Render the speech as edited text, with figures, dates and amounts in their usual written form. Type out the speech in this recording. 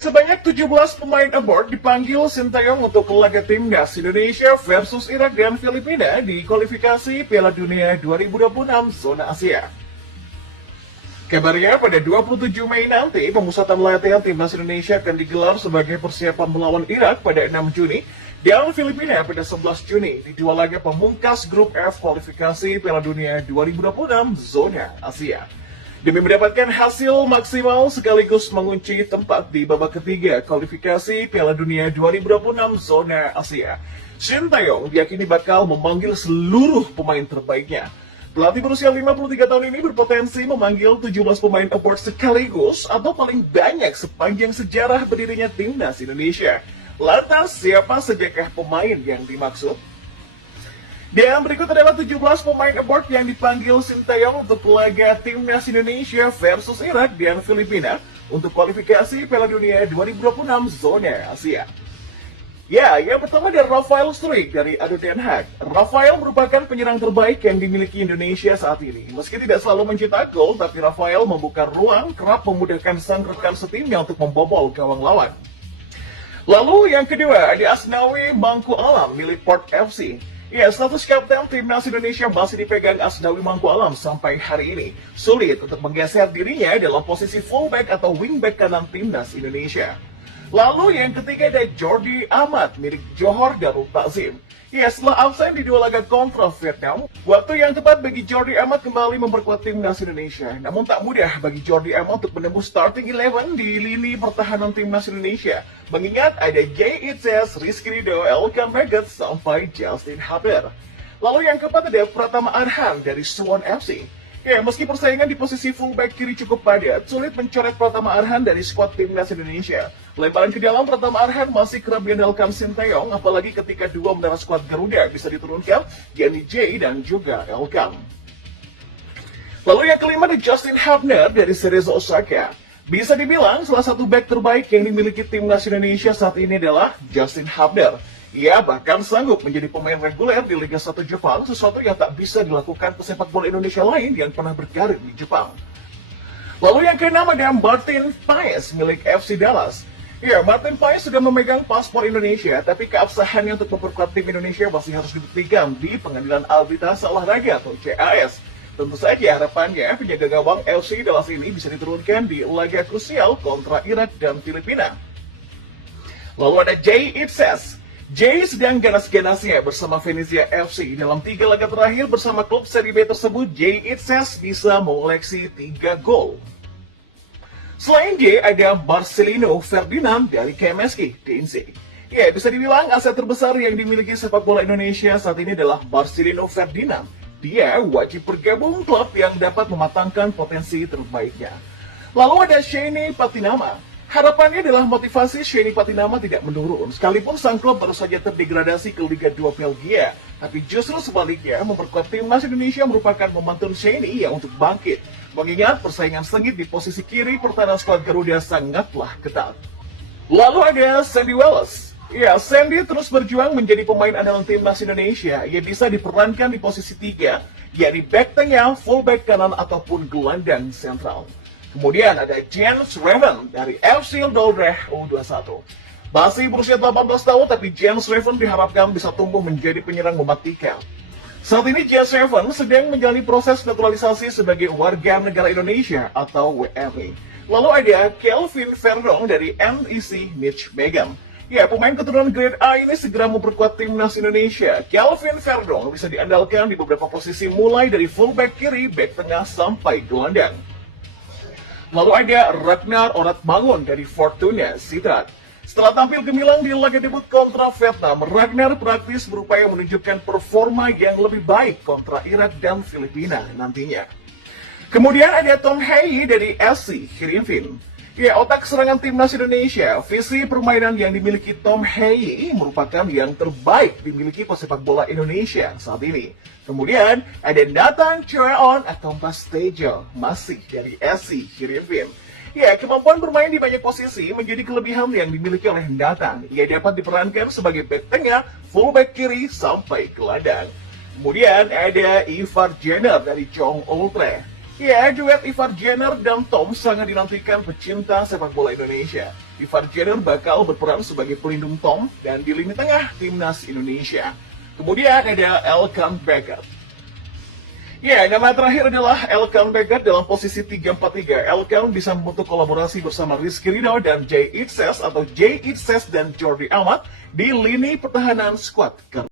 Sebanyak 17 pemain abroad dipanggil Sintayong untuk laga timnas Indonesia versus Irak dan Filipina di kualifikasi Piala Dunia 2026 zona Asia. Kabarnya pada 27 Mei nanti pemusatan latihan timnas Indonesia akan digelar sebagai persiapan melawan Irak pada 6 Juni dan Filipina pada 11 Juni di dua laga pemungkas grup F kualifikasi Piala Dunia 2026 zona Asia. Demi mendapatkan hasil maksimal sekaligus mengunci tempat di babak ketiga kualifikasi Piala Dunia 2026 zona Asia, Sintayong diyakini bakal memanggil seluruh pemain terbaiknya. Pelatih berusia 53 tahun ini berpotensi memanggil 17 pemain abroad sekaligus atau paling banyak sepanjang sejarah berdirinya timnas Indonesia. Lantas siapa sajakah pemain yang dimaksud? Dan berikut adalah 17 pemain abroad yang dipanggil Sintayong untuk laga timnas Indonesia versus Irak dan Filipina untuk kualifikasi Piala Dunia 2026 zona Asia. Ya, yang pertama ada Rafael Struijk dari ADO Den Haag. Rafael merupakan penyerang terbaik yang dimiliki Indonesia saat ini. Meski tidak selalu mencetak gol, tapi Rafael membuka ruang kerap memudahkan sang rekan setimnya untuk membobol gawang lawan. Lalu yang kedua ada Asnawi Mangku Alam milik Port FC. Ya, status kapten timnas Indonesia masih dipegang Asnawi Mangku Alam sampai hari ini. Sulit untuk menggeser dirinya dalam posisi fullback atau wingback kanan timnas Indonesia. Lalu yang ketiga ada Jordi Amat milik Johor Darul Takzim. Ya, setelah absen di dua laga kontra Vietnam, waktu yang tepat bagi Jordi Amat kembali memperkuat timnas Indonesia. Namun tak mudah bagi Jordi Amat untuk menembus starting 11 di lini pertahanan timnas Indonesia. Mengingat ada Jay Itzes, Rizky Ridho, Elkan Baggett, sampai Justin Hubner. Lalu yang keempat ada Pratama Arhan dari Suwon FC. Ya, meski persaingan di posisi fullback kiri cukup padat, sulit mencoret Pratama Arhan dari skuad timnas Indonesia. Lemparan ke dalam Pratama Arhan masih kerap diandalkan Sintayong, apalagi ketika dua menara skuad Garuda bisa diturunkan, yakni Jay dan juga Elkan. Lalu yang kelima ada Justin Hubner dari Cerezo Osaka. Bisa dibilang salah satu back terbaik yang dimiliki timnas Indonesia saat ini adalah Justin Hubner. Ia bahkan sanggup menjadi pemain reguler di Liga 1 Jepang, sesuatu yang tak bisa dilakukan pesepak bola Indonesia lain yang pernah berkarir di Jepang. Lalu yang keenam ada Martin Paes milik FC Dallas. Ya, Martin Paes sudah memegang paspor Indonesia, tapi keabsahannya untuk memperkuat tim Indonesia masih harus dibuktikan di Pengadilan Arbitrase Olahraga atau CAS. Tentu saja harapannya penjaga gawang FC Dallas ini bisa diturunkan di laga krusial kontra Irak dan Filipina. Lalu ada Jay Itzes. Jay sedang ganas-ganasnya bersama Venezia FC. Dalam 3 laga terakhir bersama klub Serie B tersebut, Jay Itzes bisa mengoleksi 3 gol. Selain Jay, ada Marcelino Ferdinand dari KMSK DNC. Ya, bisa dibilang aset terbesar yang dimiliki sepak bola Indonesia saat ini adalah Marcelino Ferdinand. Dia wajib bergabung klub yang dapat mematangkan potensi terbaiknya. Lalu ada Shane Patinama. Harapannya adalah motivasi Shane Patinama tidak menurun, sekalipun sang klub baru saja terdegradasi ke Liga 2 Belgia. Tapi justru sebaliknya, memperkuat timnas Indonesia merupakan momentum Shane yang untuk bangkit. Mengingat persaingan sengit di posisi kiri pertahanan skuad Garuda sangatlah ketat. Lalu ada Sandy Wallace. Ya, Sandy terus berjuang menjadi pemain andalan timnas Indonesia. Ia bisa diperankan di posisi 3, yakni back tengah, fullback kanan ataupun gelandang sentral. Kemudian ada Jens Reven dari FC Dordrecht U21. Masih berusia 18 tahun, tapi Jens Reven diharapkan bisa tumbuh menjadi penyerang mematikan. Saat ini Jens Reven sedang menjalani proses naturalisasi sebagai warga negara Indonesia atau WNI. Lalu ada Kelvin Verdong dari NEC Nijmegen. Ya, pemain keturunan Grade A ini segera memperkuat timnas Indonesia. Kelvin Verdong bisa diandalkan di beberapa posisi mulai dari fullback kiri, back tengah, sampai gelandang. Lalu ada Ragnar Oratmangun dari Fortuna Sittard. Setelah tampil gemilang di laga debut kontra Vietnam, Ragnar praktis berupaya menunjukkan performa yang lebih baik kontra Irak dan Filipina nantinya. Kemudian ada Tom Hei dari SC Heerenveen. Ya, otak serangan timnas Indonesia, visi permainan yang dimiliki Tom Hei merupakan yang terbaik dimiliki pesepak bola Indonesia saat ini. Kemudian ada Nathan Choeon atau Bastejo, masih dari SC Heerenveen. Ya, kemampuan bermain di banyak posisi menjadi kelebihan yang dimiliki oleh Nathan. Ia dapat diperankan sebagai back tengah, fullback kiri, sampai gelandang. Kemudian ada Ivar Jenner dari Jong Ultra. Ya, duet Ivar Jenner dan Tom sangat dinantikan pecinta sepak bola Indonesia. Ivar Jenner bakal berperan sebagai pelindung Tom dan di lini tengah timnas Indonesia. Kemudian ada Elkan Baggett. Ya, nama terakhir adalah Elkan Baggett dalam posisi 3-4-3. Elkan bisa membentuk kolaborasi bersama Rizky Ridho dan Jay Itzes dan Jordi Amat di lini pertahanan skuad.